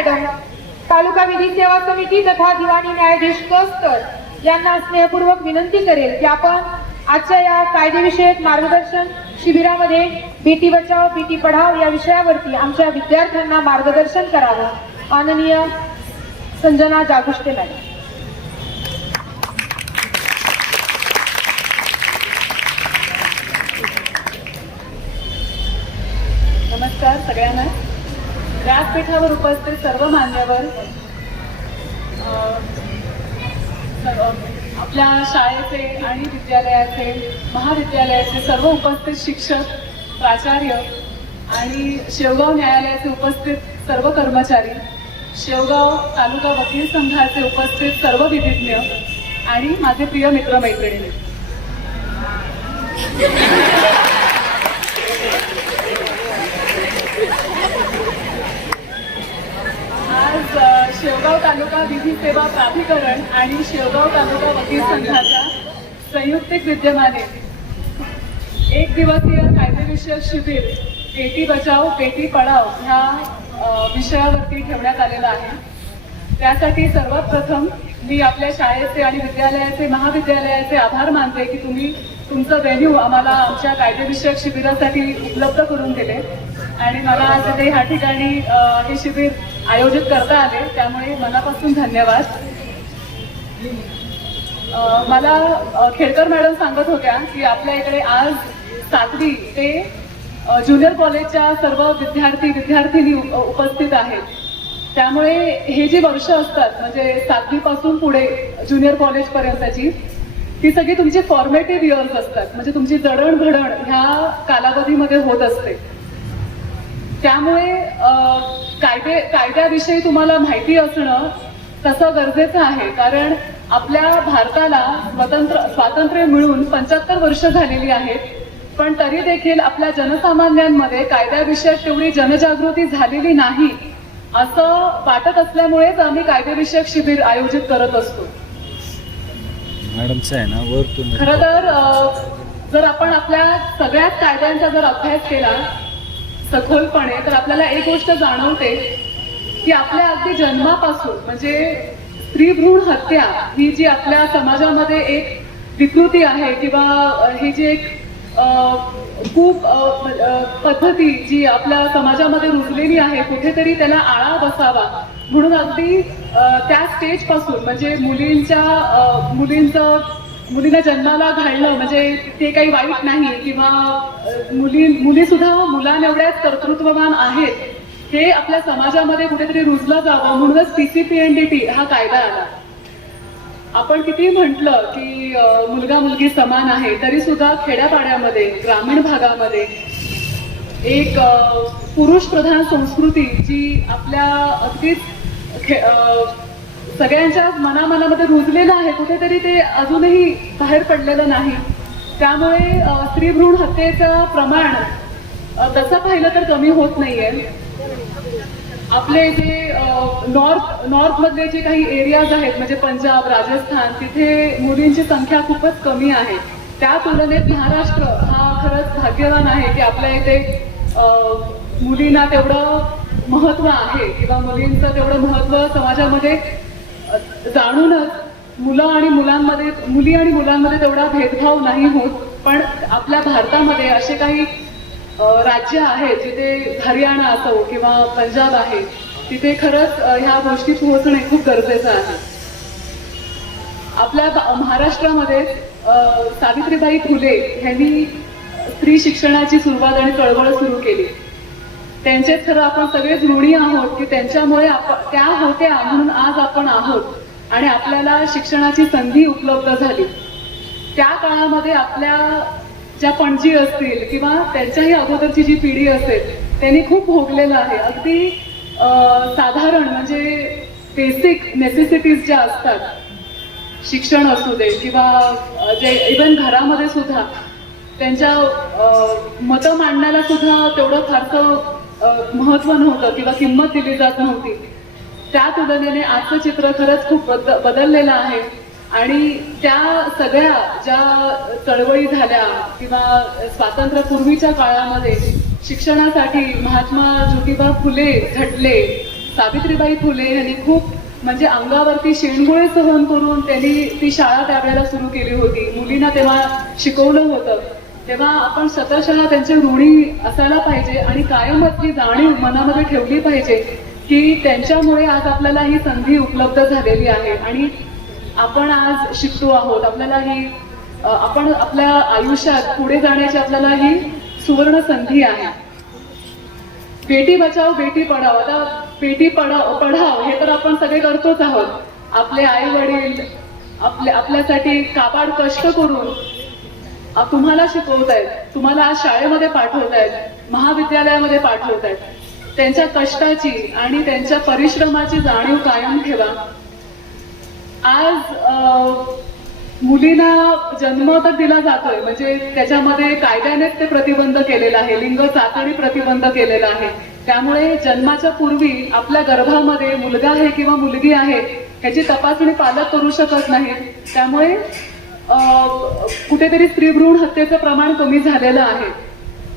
Madam तालुका विधी सेवा समिती तथा दिवाणी न्यायाधीश कस्तर यांना स्नेहपूर्वक विनंती करेल की आपण आजच्या या कायदेविषयक मार्गदर्शन शिबिरामध्ये बेटी बचाव बेटी पढाव या विषयावरती आमच्या विद्यार्थ्यांना मार्गदर्शन करावं. माननीय संजना जागुष्टे मॅडम. नमस्कार सगळ्यांना. व्यासपीठावर उपस्थित सर्व मान्यवर आपल्या शाळेचे आणि विद्यालयाचे महाविद्यालयाचे सर्व उपस्थित शिक्षक प्राचार्य आणि शेवगाव न्यायालयाचे उपस्थित सर्व कर्मचारी शेवगाव तालुका वकील संघाचे उपस्थित सर्व विधिज्ञ आणि माझे प्रिय मित्रमैत्रिणी आज अ, शेवगाव तालुका विधी सेवा प्राधिकरण आणि शेवगाव तालुका वकील संघाच्या संयुक्तिक विद्यमाने एक दिवसीय कायदेविषयक शिबिर बेटी बचाव बेटी पढाव ह्या विषयावरती ठेवण्यात आलेला आहे. त्यासाठी सर्वात प्रथम मी आपल्या शाळेचे आणि विद्यालयाचे महाविद्यालयाचे आभार मानते की तुम्ही तुमचं व्हेन्यू आम्हाला आमच्या कायदेविषयक शिबिरासाठी उपलब्ध करून दिले. आणि मला आज ह्या ठिकाणी हे शिबिर आयोजित करता आले त्यामुळे मनापासून धन्यवाद. मला खेडकर मॅडम सांगत होत्या की आपल्या इकडे आज सातवी ते ज्युनियर कॉलेजच्या सर्व विद्यार्थी विद्यार्थिनी उप- उपस्थित आहेत. त्यामुळे हे जी वर्ष असतात म्हणजे सातवीपासून पुढे ज्युनियर कॉलेजपर्यंतची ती सगळी तुमची फॉर्मेटिव्ह इयर्स असतात. म्हणजे तुमची जडणघडण ह्या कालावधीमध्ये होत असते. त्यामुळे कायदे कायद्याविषयी तुम्हाला माहिती असणं तसं गरजेचं आहे. कारण आपल्या भारताला स्वतंत्र स्वातंत्र्य मिळून पंच्याहत्तर वर्ष झालेली आहेत. पण तरी देखील आपल्या जनसामान्यांमध्ये कायद्याविषयक तेवढी जनजागृती झालेली नाही असं वाटत असल्यामुळेच आम्ही कायदेविषयक शिबिर आयोजित करत असतो. खरं तर जर आपण आपल्या सगळ्याच कायद्यांचा जर अभ्यास केला सखोलपणे तर आपल्याला एक गोष्ट जाणवते की आपल्या अगदी जन्मापासून म्हणजे स्त्री भ्रूण हत्या ही जी आपल्या समाजामध्ये एक विकृती आहे किंवा ही जी एक खूप पद्धती जी आपल्या समाजामध्ये रुजलेली आहे कुठेतरी त्याला आळा बसावा म्हणून अगदी त्या स्टेजपासून म्हणजे मुलींच्या मुलींचं मुलीला जन्माला घालणं म्हणजे ते काही वाईट नाही किंवा मुली मुली सुद्धा हो, मुलांएवढ्याच कर्तृत्ववान आहेत. हे आपल्या समाजामध्ये कुठेतरी रुजलं जावं म्हणूनच पीसीपीएनडीटी हा कायदा आला. आपण किती म्हटलं की मुलगा मुलगी समान आहे तरी सुद्धा खेड्यापाड्यामध्ये ग्रामीण भागामध्ये एक पुरुष प्रधान संस्कृती जी आपल्या अगदीच खे- सगळ्यांच्या मनामनामध्ये रुजलेलं आहे. कुठेतरी ते अजूनही बाहेर पडलेलं नाही. त्यामुळे स्त्री भ्रूण हत्येचं प्रमाण तसं पाहिलं तर कमी होत नाहीये. आपले जे नॉर्थ नॉर्थ मधले जे काही एरियाज आहेत म्हणजे पंजाब राजस्थान तिथे मुलींची संख्या खूपच कमी आहे. त्या तुलनेत महाराष्ट्र हा खरंच भाग्यवान आहे की आपल्या इथे मुलींना तेवढं महत्त्व आहे किंवा मुलींचं तेवढं महत्त्व समाजामध्ये जाणूनच मुलं आणि मुलांमध्ये मुली आणि मुलांमध्ये तेवढा भेदभाव नाही होत. पण आपल्या भारतामध्ये असे काही राज्य आहेत जिथे हरियाणा असो किंवा पंजाब आहे तिथे खरंच ह्या गोष्टी पोहोचणे खूप गरजेचं आहे. आपल्या महाराष्ट्रामध्ये सावित्रीबाई फुले यांनी स्त्री शिक्षणाची सुरुवात आणि चळवळ सुरू केली. त्यांचे खरं आपण सगळेच ऋणी आहोत की त्यांच्यामुळे आप- त्या होत्या म्हणून आज आपण आहोत. आणि आपल्याला शिक्षणाची संधी उपलब्ध झाली. त्या काळामध्ये आपल्या ज्या पणजी असतील किंवा त्यांच्याही अगोदरची जी पिढी असेल त्यांनी खूप भोगलेलं आहे. अगदी साधारण म्हणजे बेसिक नेसेसिटीज ज्या असतात शिक्षण असू दे किंवा जे इवन घरामध्ये सुद्धा त्यांच्या मतं मांडण्याला सुद्धा तेवढं फारसं महत्त्व नव्हतं किंवा किंमत दिली जात नव्हती. त्या तुलनेने आजचं चित्र खरंच खूप बद बदललेलं आहे. आणि त्या सगळ्या ज्या चळवळी झाल्या किंवा स्वातंत्र्यपूर्वीच्या काळामध्ये शिक्षणासाठी महात्मा ज्योतिबा फुले झटले सावित्रीबाई फुले यांनी खूप म्हणजे अंगावरती शेणगुळे सहन करून त्यांनी ती शाळा त्यावेळेला सुरू केली होती. मुलींना तेव्हा शिकवलं होतं. तेव्हा आपण स्वतःच्या त्यांचे ऋणी असायला पाहिजे आणि कायम आपली जाणीव मनामध्ये ठेवली पाहिजे की त्यांच्यामुळे आज आपल्याला ही संधी उपलब्ध झालेली आहे. आणि आपण आज शिकतो आहोत. आपल्याला ही आपण आपल्या आयुष्यात पुढे जाण्याची आपल्याला ही सुवर्ण संधी आहे. बेटी बचाव बेटी पढाव आता बेटी पढाव पढाव हे तर आपण सगळे करतोच आहोत. आपले आई वडील आपले आपल्यासाठी काबाड कष्ट करून तुम्हाला शिकवतायत. तुम्हाला आज शाळेमध्ये पाठवतायत महाविद्यालयामध्ये पाठवतायत. त्यांच्या कष्टाची आणि त्यांच्या परिश्रमाची जाणीव कायम ठेवा. आज मुलींना जन्म तर दिला जातोय म्हणजे त्याच्यामध्ये कायद्यानेच ते प्रतिबंध केलेलं आहे लिंग चाचणी प्रतिबंध केलेला आहे. त्यामुळे जन्माच्या पूर्वी आपल्या गर्भामध्ये मुलगा आहे किंवा मुलगी आहे ह्याची तपासणी पालक करू शकत नाही त्यामुळे कुठेतरी स्त्री भ्रूण हत्येचं प्रमाण कमी झालेलं आहे.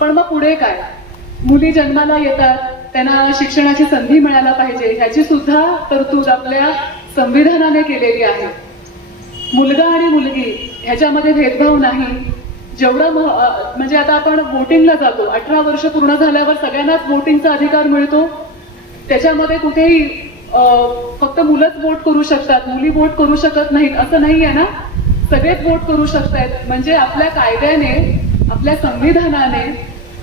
पण मग पुढे काय? मुली जन्माला येतात त्यांना शिक्षणाची संधी मिळायला पाहिजे ह्याची सुद्धा तरतूद आपल्या संविधानाने केलेली आहे. मुलगा आणि मुलगी ह्याच्यामध्ये भेदभाव नाही. जेवढं म- म्हणजे आता आपण वोटिंगला जातो अठरा वर्ष पूर्ण झाल्यावर सगळ्यांनाच वोटिंगचा अधिकार मिळतो. त्याच्यामध्ये कुठेही फक्त मुलंच वोट करू शकतात मुली वोट करू शकत नाहीत असं नाही आहे ना? सगळेच वोट करू शकतायत. म्हणजे आपल्या कायद्याने आपल्या संविधानाने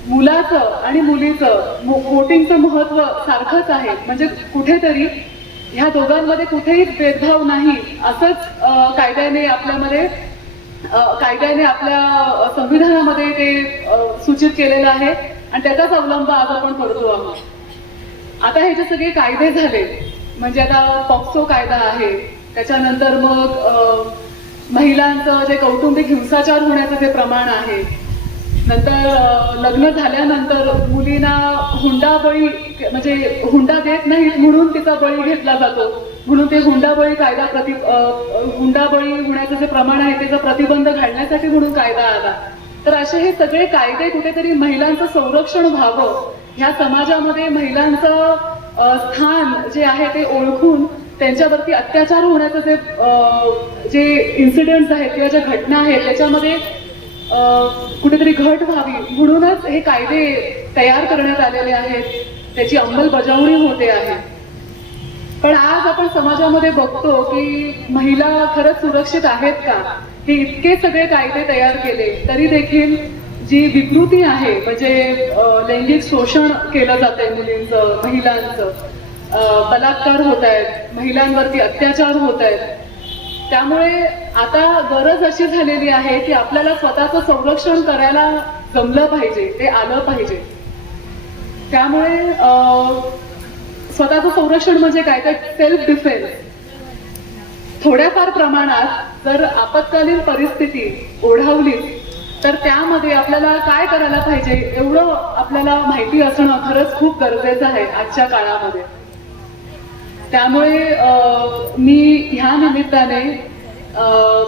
मुलाचं आणि मुलीचं मो- वोटिंगचं महत्त्व सारखंच आहे. म्हणजे कुठेतरी ह्या दोघांमध्ये कुठेही भेदभाव नाही असंच कायद्याने आपल्यामध्ये कायद्याने आपल्या संविधानामध्ये ते सूचित केलेलं आहे. आणि त्याचाच अवलंब आज आपण करतो आहोत. आता हे जे सगळे कायदे झाले म्हणजे आता पॉक्सो कायदा आहे त्याच्यानंतर मग महिलांचं जे कौटुंबिक हिंसाचार होण्याचं जे प्रमाण आहे नंतर लग्न झाल्यानंतर मुलींना हुंडाबळी म्हणजे हुंडा देत नाही म्हणून तिचा बळी घेतला जातो. म्हणून ते हुंडाबळी कायदा प्रति हुंडा बळी हुंडाबळी होण्याचं जे प्रमाण आहे त्याचा प्रतिबंध घालण्यासाठी म्हणून कायदा आला. तर असे हे सगळे कायदे कुठेतरी महिलांचं संरक्षण व्हावं ह्या समाजामध्ये महिलांचं स्थान जे आहे ते ओळखून त्यांच्यावरती अत्याचार होण्याचं जे जे इन्सिडेंट्स आहेत किंवा ज्या घटना आहेत त्याच्यामध्ये कुठेतरी घट व्हावी म्हणूनच हे कायदे तयार करण्यात आलेले आहेत. त्याची अंमलबजावणी होते आहे. पण आज आपण समाजामध्ये बघतो की महिला खरंच सुरक्षित आहेत का? हे इतके सगळे कायदे तयार केले तरी देखील जी विकृती आहे म्हणजे लैंगिक शोषण केलं जात आहे मुलींचं महिलांचं बलात्कार होत आहेत महिलांवरती अत्याचार होत आहेत. त्यामुळे आता गरज अशी झालेली आहे की आपल्याला स्वतःचं संरक्षण करायला जमलं पाहिजे ते आलं पाहिजे. त्यामुळे अ, स्वतःचं संरक्षण म्हणजे काय? तर सेल्फ डिफेन्स थोड्याफार प्रमाणात जर आपत्कालीन परिस्थिती ओढावली तर त्यामध्ये आपल्याला काय करायला पाहिजे एवढं आपल्याला माहिती असणं खरंच खूप गरजेचं आहे आजच्या काळामध्ये. त्यामुळे मी ह्या निमित्ताने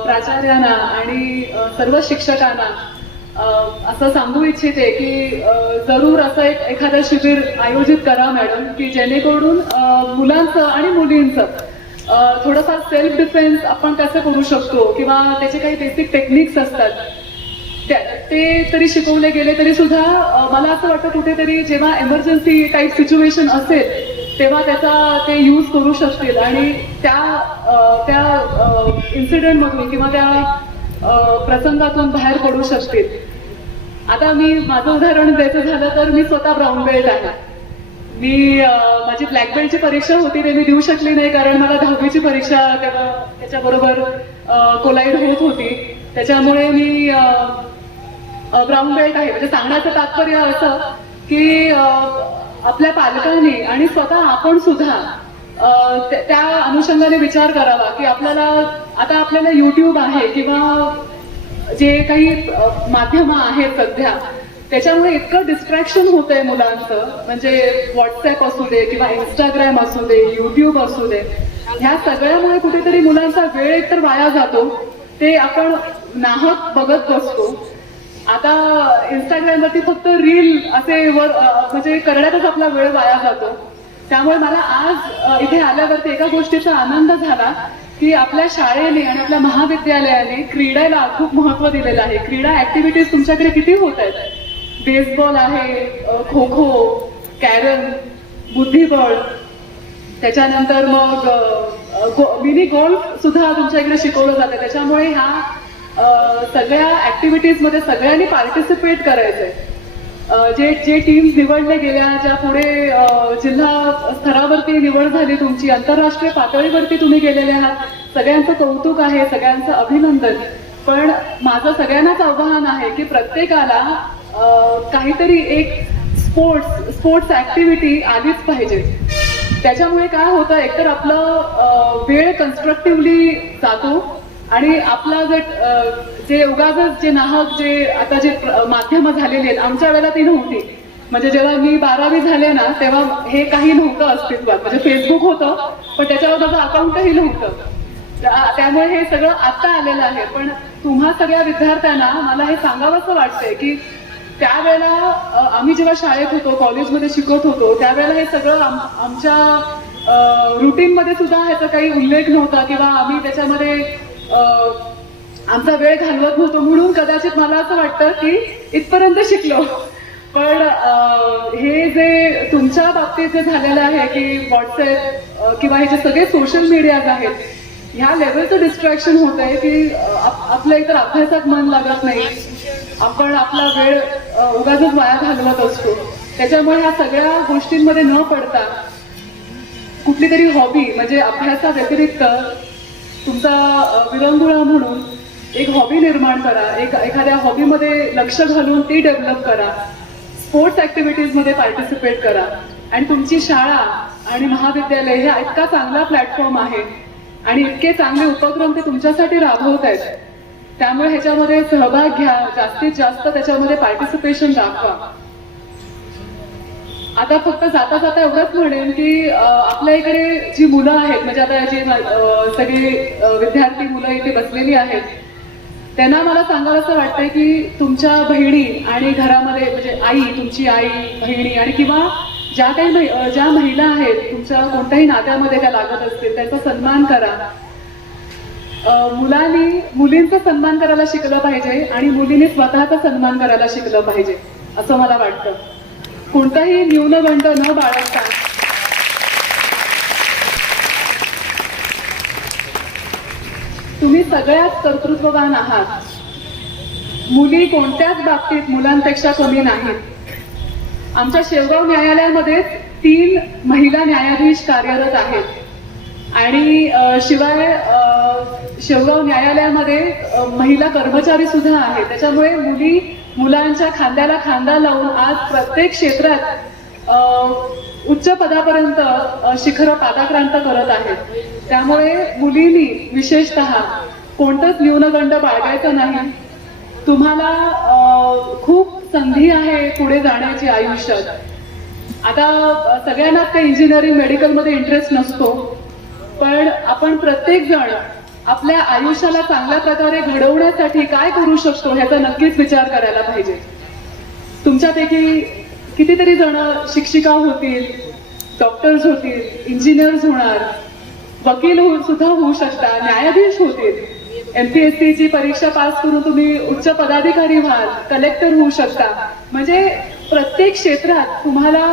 प्राचार्यांना आणि सर्व शिक्षकांना असं सांगू इच्छिते की जरूर असं एक एखादं शिबिर आयोजित करा मॅडम की जेणेकरून मुलांचं आणि मुलींचं थोडंफार सेल्फ डिफेन्स आपण कसं करू शकतो किंवा त्याचे काही बेसिक टेक्निक्स असतात ते तरी शिकवले गेले तरी सुद्धा मला असं वाटतं कुठेतरी जेव्हा एमर्जन्सी टाईप सिच्युएशन असेल तेव्हा त्याचा ते यूज करू शकतील. आणि त्या त्या इन्सिडेंटमधून किंवा त्या प्रसंगातून बाहेर पडू शकतील. आता मी माझं उदाहरण द्यायचं झालं तर मी स्वतः ब्राऊन बेल्ट आहे. मी माझी ब्लॅक बेल्टची परीक्षा होती ते मी देऊ शकली नाही कारण मला दहावीची परीक्षा तेव्हा त्याच्याबरोबर कोलाईड होत होती. त्याच्यामुळे मी ब्राऊन बेल्ट आहे. म्हणजे सांगण्याचं तात्पर्य असं की आपल्या पालकांनी आणि स्वतः आपण सुद्धा त्या- अनुषंगाने विचार करावा की आपल्याला आता आपल्याला युट्यूब आहे किंवा जे काही माध्यम आहेत सध्या त्याच्यामुळे इतकं डिस्ट्रॅक्शन होत आहे मुलांचं. म्हणजे व्हॉट्सअप असू दे किंवा इंस्टाग्राम असू दे युट्यूब असू दे. ह्या सगळ्यामुळे कुठेतरी मुलांचा वेळ एकतर वाया जातो ते आपण नाहक बघत बसतो. आता इंस्टाग्रामवरती फक्त रील असे वर म्हणजे करण्यातच आपला वेळ वाया जातो. त्यामुळे मला आज इथे आल्यावरती एका गोष्टीचा आनंद झाला की आपल्या शाळेने आणि आपल्या महाविद्यालयाने क्रीडेला खूप महत्त्व दिलेलं आहे. क्रीडा ऍक्टिव्हिटीज तुमच्याकडे किती होत आहेत? बेसबॉल आहे खो खो कॅरम बुद्धिबळ. त्याच्यानंतर मग गो- मिनी गोल्फ सुद्धा तुमच्या इकडे शिकवलं जातं. त्याच्यामुळे ह्या सगळ्या ॲक्टिव्हिटीजमध्ये सगळ्यांनी पार्टिसिपेट करायचंय. आहे जे जे टीम्स निवडले गेल्या ज्या पुढे जिल्हा स्तरावरती निवड झाली तुमची आंतरराष्ट्रीय पातळीवरती तुम्ही गेलेले आहात सगळ्यांचं कौतुक आहे सगळ्यांचं अभिनंदन. पण माझं सगळ्यांनाच आव्हान आहे की प्रत्येकाला काहीतरी एक स्पोर्ट्स स्पोर्ट्स ऍक्टिव्हिटी आलीच पाहिजे. त्याच्यामुळे काय होतं एकतर आपलं वेळ कन्स्ट्रक्टिव्हली जातो आणि आपला जे जे उगाच जे नाहक जे आता जे प्र- माध्यमं झालेली आहेत आमच्या वेळेला ती नव्हती. म्हणजे जेव्हा मी बारावी झाले ना तेव्हा हे काही नव्हतं अस्तित्वात. म्हणजे फेसबुक होतं पण त्याच्यावर माझं अकाउंटही नव्हतं. त्यामुळे हे सगळं आता आलेलं आहे. पण तुम्हा सगळ्या विद्यार्थ्यांना मला हे सांगावंसं वाटतंय की त्यावेळेला आम्ही जेव्हा शाळेत होतो कॉलेजमध्ये शिकत होतो त्यावेळेला हे सगळं आम- आमच्या रुटीनमध्ये सुद्धा ह्याचा काही उल्लेख नव्हता किंवा आम्ही त्याच्यामध्ये आमचा वेळ घालवत नव्हतो म्हणून कदाचित मला असं वाटतं की इथपर्यंत शिकलो. पण हे जे तुमच्या बाबतीत जे झालेलं आहे की व्हॉट्सअप किंवा हे जे सगळे सोशल मीडियाज आहेत ह्या लेवलचं डिस्ट्रॅक्शन होत आहे की आपल्या आपलं इतर अभ्यासात मन लागत नाही. आपण आपला वेळ उगाच वाया घालवत असतो. त्याच्यामुळे ह्या सगळ्या गोष्टींमध्ये न पडता कुठली तरी हॉबी म्हणजे अभ्यासा व्यतिरिक्त तुमचा विरंगुळा म्हणून एक हॉबी निर्माण करा. एक एखाद्या हॉबीमध्ये लक्ष घालून ती डेव्हलप करा. स्पोर्ट्स ऍक्टिव्हिटीजमध्ये पार्टिसिपेट करा. आणि तुमची शाळा आणि महाविद्यालय हे इतका चांगला प्लॅटफॉर्म आहे आणि इतके चांगले उपक्रम ते तुमच्यासाठी राबवत आहेत. त्यामुळे ह्याच्यामध्ये सहभाग घ्या. जास्तीत जास्त त्याच्यामध्ये पार्टिसिपेशन दाखवा. आता फक्त जाता जाता एवढंच म्हणेन की आपल्या इकडे जी मुलं आहेत म्हणजे आता जी अ, सगळी विद्यार्थी मुलं इथे बसलेली आहेत त्यांना मला सांगावं असं वाटतंय की तुमच्या बहिणी आणि घरामध्ये म्हणजे आई तुमची आई बहिणी आणि किंवा ज्या काही ज्या महिला आहेत तुमच्या कोणत्याही नात्यामध्ये त्या लागत असतील त्यांचा सन्मान करा. मुलांनी मुलींचा सन्मान करायला शिकलं पाहिजे आणि मुलीने स्वतःचा सन्मान करायला शिकलं पाहिजे असं मला वाटतं. कोणताही न्यूनगंड न बाळगता. तुम्ही सगळ्यात कर्तृत्ववान आहात. मुली कोणत्याच बाबतीत मुलांपेक्षा कमी नाहीत. आमच्या शेवगाव न्यायालयामध्ये तीन महिला न्यायाधीश कार्यरत आहेत. आणि शिवाय शेवगाव न्यायालयामध्ये महिला कर्मचारी सुद्धा आहेत. त्याच्यामुळे मुली मुलांच्या खांद्याला खांदा लावून आज प्रत्येक क्षेत्रात उच्च पदापर्यंत शिखरं शिखर पादाक्रांत करत आहेत. त्यामुळे मुलींनी विशेषतः कोणतंच न्यूनगंड बाळगायचं नाही. तुम्हाला खूप संधी आहे पुढे जाण्याची आयुष्यात. आता सगळ्यांना सगळ्यांनाच काही इंजिनिअरिंग मेडिकलमध्ये इंटरेस्ट नसतो. पण आपण प्रत्येक जण आपल्या आयुष्याला चांगल्या प्रकारे घडवण्यासाठी काय करू शकतो ह्याचा नक्कीच विचार करायला पाहिजे. तुमच्यापैकी कितीतरी जण शिक्षिका होतील डॉक्टर्स होतील इंजिनियर्स होणार वकील होऊन सुद्धा होऊ शकता न्यायाधीश होतील. एम पी एस सी ची परीक्षा पास करून तुम्ही उच्च पदाधिकारी व्हाल कलेक्टर होऊ शकता. म्हणजे प्रत्येक क्षेत्रात तुम्हाला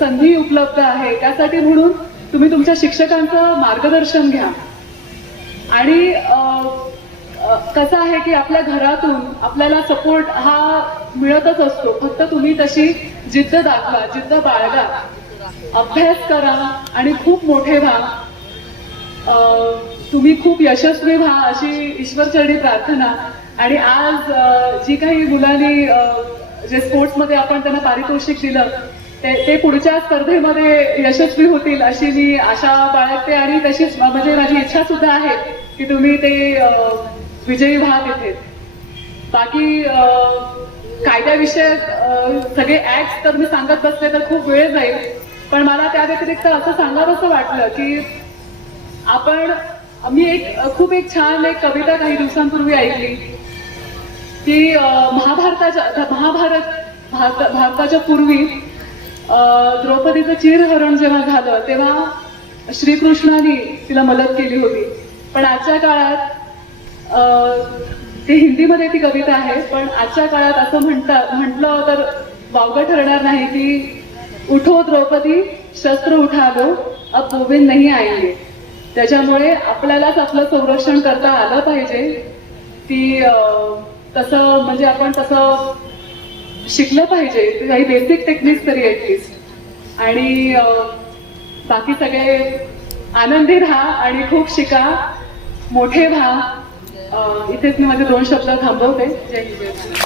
संधी उपलब्ध आहे. त्यासाठी म्हणून तुम्ही तुमच्या शिक्षकांचं मार्गदर्शन घ्या. आणि कसं आहे की आपल्या घरातून आपल्याला सपोर्ट हा मिळतच असतो. फक्त तुम्ही तशी जिद्द दाखवा जिद्द बाळगा. अभ्यास करा आणि खूप मोठे व्हा. तुम्ही खूप यशस्वी व्हा अशी ईश्वरचरणी प्रार्थना. आणि आज जी काही मुलांनी जे स्पोर्ट्समध्ये आपण त्यांना पारितोषिक दिलं ते ते पुढच्या स्पर्धेमध्ये यशस्वी होतील अशी मी आशा बाळगते आणि तशीच म्हणजे माझी इच्छा सुद्धा आहे की तुम्ही ते विजयी व्हा तिथे. बाकी कायद्याविषयक सगळे ऍक्ट तर मी सांगत बसले तर खूप वेळ जाईल. पण मला त्या व्यतिरिक्त असं सांगावंसं वाटलं की आपण मी एक खूप एक छान एक कविता काही दिवसांपूर्वी ऐकली की महाभारताच्या महाभारत भारत भारताच्या पूर्वी द्रौपदीचं चिरहरण जेव्हा झालं तेव्हा श्रीकृष्णाने तिला मदत केली होती. पण आजच्या काळात ते हिंदीमध्ये ती कविता आहे पण आजच्या काळात असं म्हणतात म्हटलं तर वावगं ठरणार नाही की उठो द्रौपदी शस्त्र उठालो अब गोविंद नाही आईले त्याच्यामुळे आपल्यालाच आपलं संरक्षण करता आलं पाहिजे. की तसं म्हणजे आपण तसं शिकलं पाहिजे. काही बेसिक टेक्निक्स तरी ऍटलिस्ट आणि बाकी सगळे आनंदी राहा आणि खूप शिका. मोठे व्हा. इथेच मी माझे दोन शब्द थांबवते. जय हिंद.